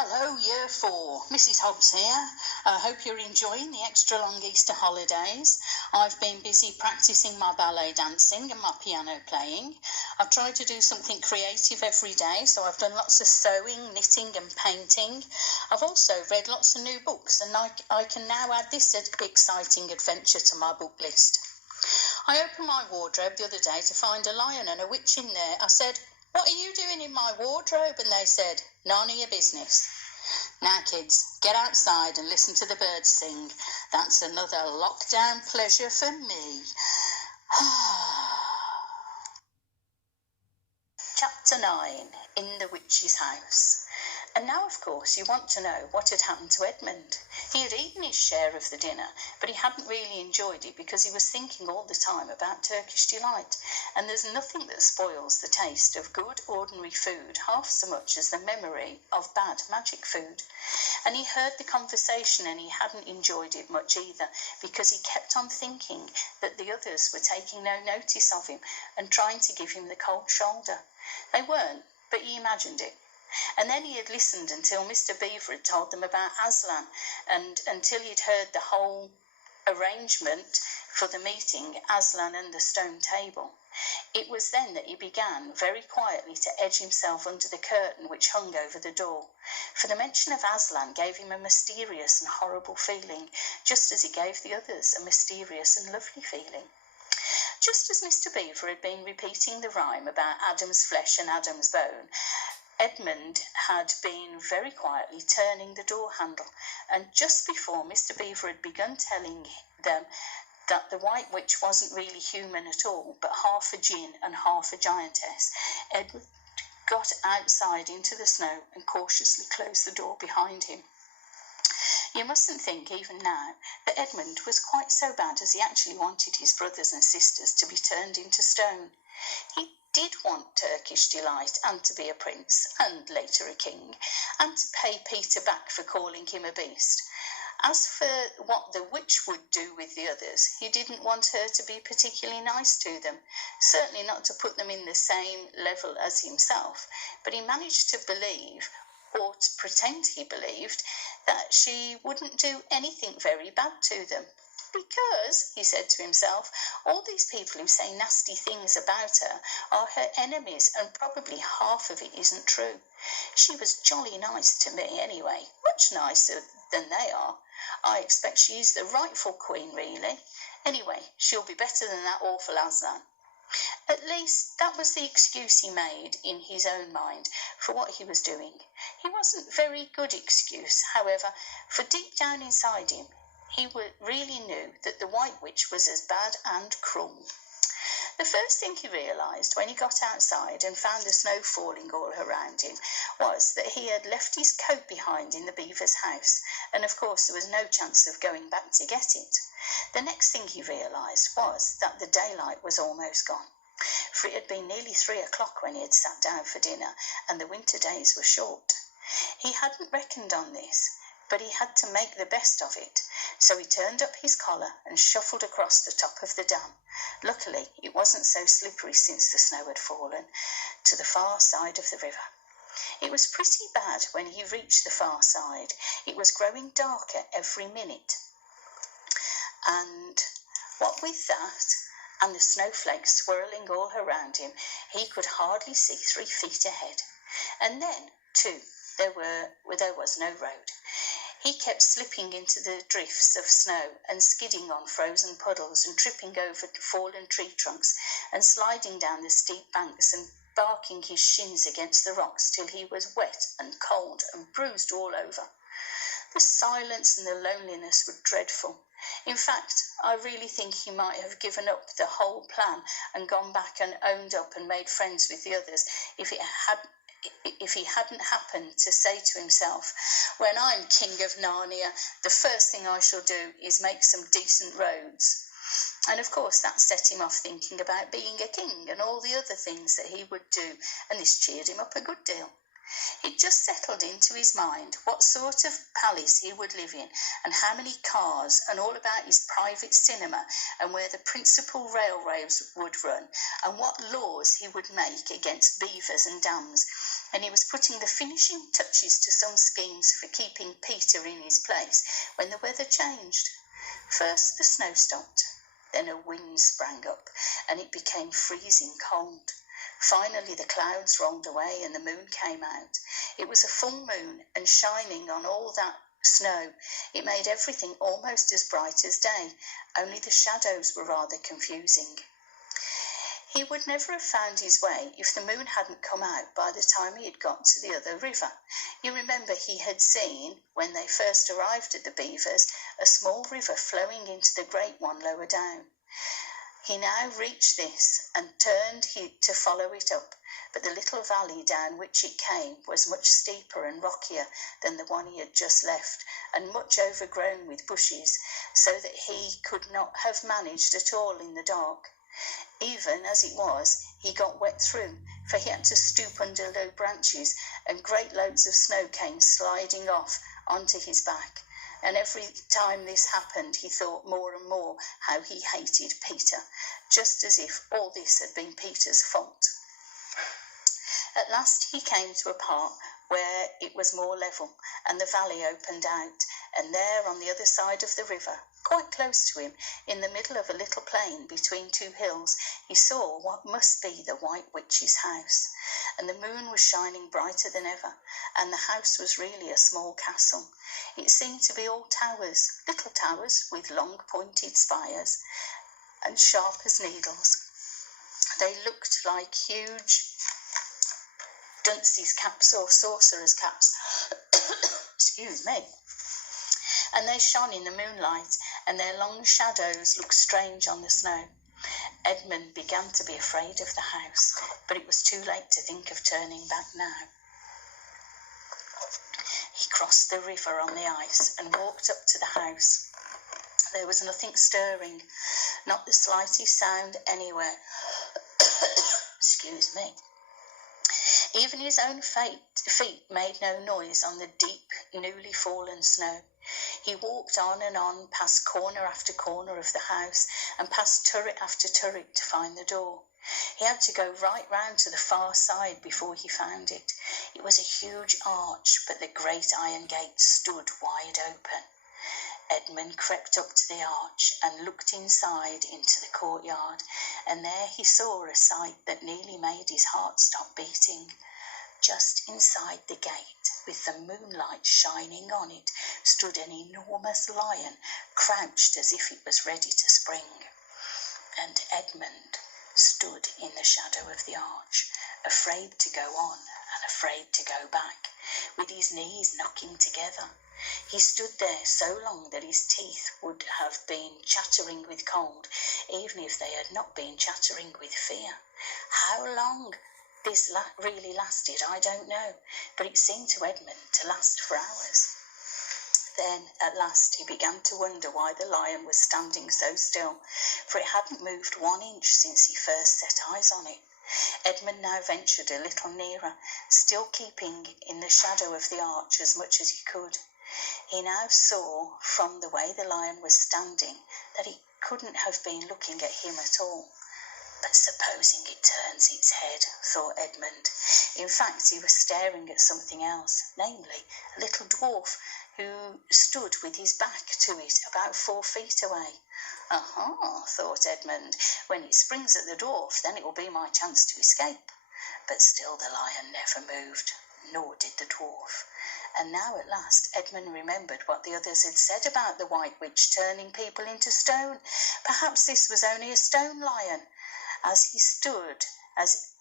Hello, Year 4. Mrs Hobbs here. I hope you're enjoying the extra long Easter holidays. I've been busy practising my ballet dancing and my piano playing. I've tried to do something creative every day, so I've done lots of sewing, knitting and painting. I've also read lots of new books, and I can now add this exciting adventure to my book list. I opened my wardrobe the other day to find a lion and a witch in there. I said, "What are you doing in my wardrobe?" And they said, "None of your business." Now, kids, get outside and listen to the birds sing. That's another lockdown pleasure for me. Chapter 9, In the Witch's House. And now, of course, you want to know what had happened to Edmund. He had eaten his share of the dinner, but he hadn't really enjoyed it because he was thinking all the time about Turkish delight. And there's nothing that spoils the taste of good, ordinary food half so much as the memory of bad magic food. And he heard the conversation and he hadn't enjoyed it much either because he kept on thinking that the others were taking no notice of him and trying to give him the cold shoulder. They weren't, but he imagined it. And then he had listened until Mr Beaver had told them about Aslan, and until he'd heard the whole arrangement for the meeting, Aslan and the stone table. It was then that he began very quietly to edge himself under the curtain which hung over the door, for the mention of Aslan gave him a mysterious and horrible feeling, just as it gave the others a mysterious and lovely feeling. Just as Mr Beaver had been repeating the rhyme about Adam's flesh and Adam's bone, Edmund had been very quietly turning the door handle, and just before Mr Beaver had begun telling them that the White Witch wasn't really human at all, but half a djinn and half a giantess, Edmund got outside into the snow and cautiously closed the door behind him. You mustn't think, even now, that Edmund was quite so bad as he actually wanted his brothers and sisters to be turned into stone. He did want Turkish delight and to be a prince, and later a king, and to pay Peter back for calling him a beast. As for what the witch would do with the others, he didn't want her to be particularly nice to them, certainly not to put them in the same level as himself, but he managed to believe, or to pretend he believed, that she wouldn't do anything very bad to them. Because, he said to himself, all these people who say nasty things about her are her enemies, and probably half of it isn't true. She was jolly nice to me anyway, much nicer than they are. I expect she's the rightful queen, really. Anyway, she'll be better than that awful Aslan. At least that was the excuse he made in his own mind for what he was doing. He wasn't a very good excuse, however, for deep down inside him, he really knew that the White Witch was as bad and cruel. The first thing he realised when he got outside and found the snow falling all around him was that he had left his coat behind in the beaver's house, and of course there was no chance of going back to get it. The next thing he realised was that the daylight was almost gone, for it had been nearly 3 o'clock when he had sat down for dinner, and the winter days were short. He hadn't reckoned on this, but he had to make the best of it, so he turned up his collar and shuffled across the top of the dam. Luckily, it wasn't so slippery since the snow had fallen, to the far side of the river. It was pretty bad when he reached the far side. It was growing darker every minute. And what with that, and the snowflakes swirling all around him, he could hardly see 3 feet ahead. And then, too, there was no road. He kept slipping into the drifts of snow and skidding on frozen puddles and tripping over fallen tree trunks and sliding down the steep banks and barking his shins against the rocks till he was wet and cold and bruised all over. The silence and the loneliness were dreadful. In fact, I really think he might have given up the whole plan and gone back and owned up and made friends with the others if he hadn't happened to say to himself, "When I'm king of Narnia, the first thing I shall do is make some decent roads." And of course that set him off thinking about being a king and all the other things that he would do, and this cheered him up a good deal. It just settled into his mind what sort of palace he would live in, and how many cars, and all about his private cinema, and where the principal railroads would run, and what laws he would make against beavers and dams. And he was putting the finishing touches to some schemes for keeping Peter in his place when the weather changed. First the snow stopped, then a wind sprang up, and it became freezing cold. Finally the clouds rolled away and the moon came out. It was a full moon, and shining on all that snow, it made everything almost as bright as day, only the shadows were rather confusing. He would never have found his way if the moon hadn't come out by the time he had got to the other river. You remember he had seen, when they first arrived at the beavers, a small river flowing into the great one lower down. He now reached this and turned to follow it up, but the little valley down which it came was much steeper and rockier than the one he had just left, and much overgrown with bushes, so that he could not have managed at all in the dark. Even as it was, he got wet through, for he had to stoop under low branches, and great loads of snow came sliding off onto his back. And every time this happened, he thought more and more how he hated Peter, just as if all this had been Peter's fault. At last he came to a part where it was more level, and the valley opened out, and there on the other side of the river, quite close to him, in the middle of a little plain between two hills, he saw what must be the White Witch's house. And the moon was shining brighter than ever, and the house was really a small castle. It seemed to be all towers, little towers with long pointed spires and sharp as needles. They looked like huge dunces' caps or sorcerers' caps. Excuse me. And they shone in the moonlight, and their long shadows looked strange on the snow. Edmund began to be afraid of the house, but it was too late to think of turning back now. He crossed the river on the ice and walked up to the house. There was nothing stirring, not the slightest sound anywhere. Excuse me. Even his own feet made no noise on the deep, newly fallen snow. He walked on and on, past corner after corner of the house, and past turret after turret to find the door. He had to go right round to the far side before he found it. It was a huge arch, but the great iron gate stood wide open. Edmund crept up to the arch and looked inside into the courtyard, and there he saw a sight that nearly made his heart stop beating. Just inside the gate, with the moonlight shining on it, stood an enormous lion, crouched as if it was ready to spring. And Edmund stood in the shadow of the arch, afraid to go on and afraid to go back, with his knees knocking together. He stood there so long that his teeth would have been chattering with cold, even if they had not been chattering with fear. How long this really lasted, I don't know, but it seemed to Edmund to last for hours. Then, at last, he began to wonder why the lion was standing so still, for it hadn't moved 1 inch since he first set eyes on it. Edmund now ventured a little nearer, still keeping in the shadow of the arch as much as he could. He now saw, from the way the lion was standing, that it couldn't have been looking at him at all. But supposing it turns its head, thought Edmund. In fact, he was staring at something else, namely a little dwarf who stood with his back to it about 4 feet away. Aha, thought Edmund, when it springs at the dwarf, then it will be my chance to escape. But still the lion never moved, nor did the dwarf. And now at last Edmund remembered what the others had said about the White Witch turning people into stone. Perhaps this was only a stone lion. As he stood, as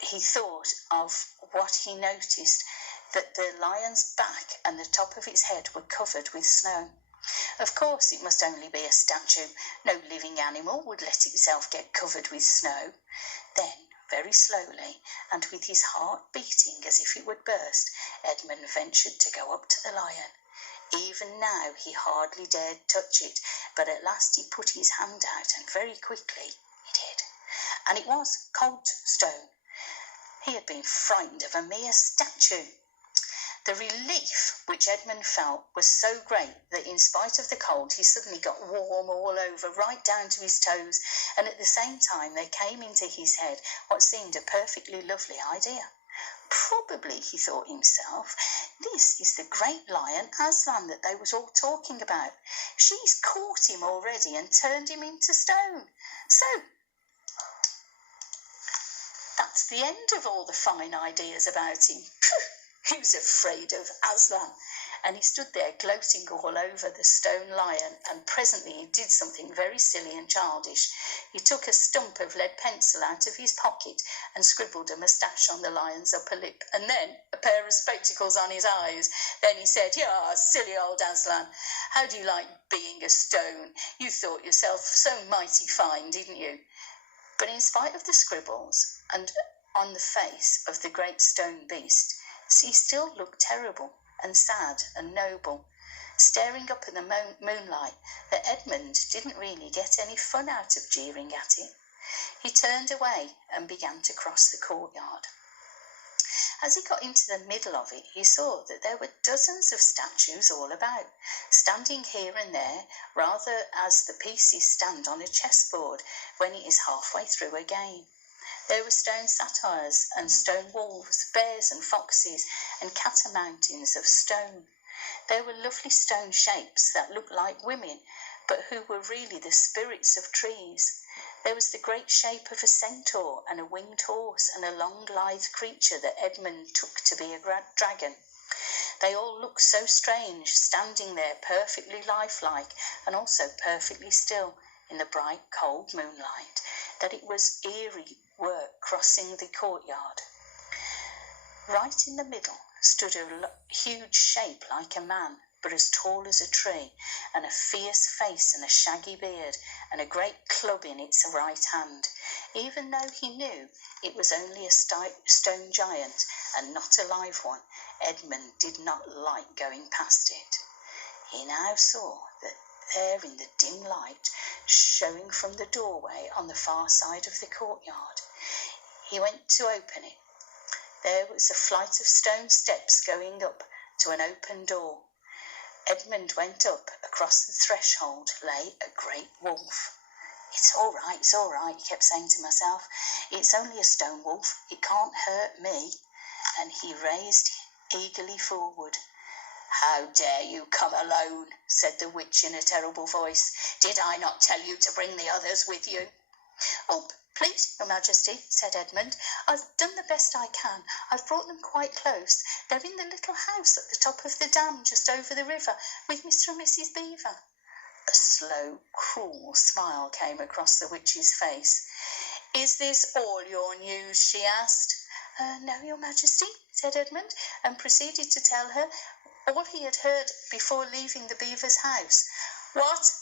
he thought of what he noticed, that the lion's back and the top of its head were covered with snow. Of course it must only be a statue. No living animal would let itself get covered with snow. Then, very slowly, and with his heart beating as if it would burst, Edmund ventured to go up to the lion. Even now he hardly dared touch it, but at last he put his hand out, and very quickly he did. And it was cold stone. He had been frightened of a mere statue. The relief which Edmund felt was so great that in spite of the cold he suddenly got warm all over, right down to his toes, and at the same time there came into his head what seemed a perfectly lovely idea. Probably, he thought himself, this is the great lion Aslan that they was all talking about. She's caught him already and turned him into stone. So, that's the end of all the fine ideas about him. He was afraid of Aslan, and he stood there gloating all over the stone lion, and presently he did something very silly and childish. He took a stump of lead pencil out of his pocket and scribbled a moustache on the lion's upper lip, and then a pair of spectacles on his eyes. Then he said, "Yeah, silly old Aslan, how do you like being a stone? You thought yourself so mighty fine, didn't you?" But in spite of the scribbles and on the face of the great stone beast, he still looked terrible and sad and noble, staring up at the moonlight that Edmund didn't really get any fun out of jeering at it. He turned away and began to cross the courtyard. As he got into the middle of it, he saw that there were dozens of statues all about, standing here and there, rather as the pieces stand on a chessboard when it is halfway through a game. There were stone satyrs and stone wolves, bears and foxes, and catamountains of stone. There were lovely stone shapes that looked like women, but who were really the spirits of trees. There was the great shape of a centaur and a winged horse and a long, lithe creature that Edmund took to be a dragon. They all looked so strange, standing there perfectly lifelike and also perfectly still in the bright, cold moonlight, that it was eerie work crossing the courtyard. Right in the middle stood a huge shape like a man, but as tall as a tree, and a fierce face and a shaggy beard, and a great club in its right hand. Even though he knew it was only a stone giant and not a live one, Edmund did not like going past it. He now saw that there in the dim light, showing from the doorway on the far side of the courtyard, he went to open it. There was a flight of stone steps going up to an open door. Edmund went up. Across the threshold lay a great wolf. It's all right, he kept saying to himself. It's only a stone wolf. It can't hurt me. And he raised eagerly forward. How dare you come alone, said the witch in a terrible voice. Did I not tell you to bring the others with you? Oh, please, Your Majesty, said Edmund. I've done the best I can. I've brought them quite close. They're in the little house at the top of the dam just over the river with Mr. and Mrs. Beaver. A slow, cruel smile came across the witch's face. Is this all your news? She asked. No, Your Majesty, said Edmund, and proceeded to tell her all he had heard before leaving the Beaver's house. What?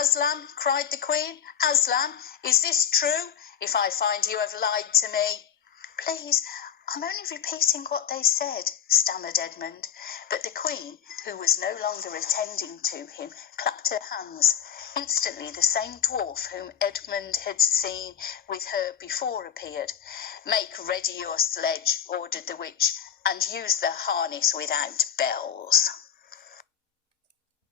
Aslan, cried the Queen. Aslan, is this true? If I find you have lied to me. Please, I'm only repeating what they said, stammered Edmund. But the Queen, who was no longer attending to him, clapped her hands. Instantly the same dwarf whom Edmund had seen with her before appeared. Make ready your sledge, ordered the witch, and use the harness without bells.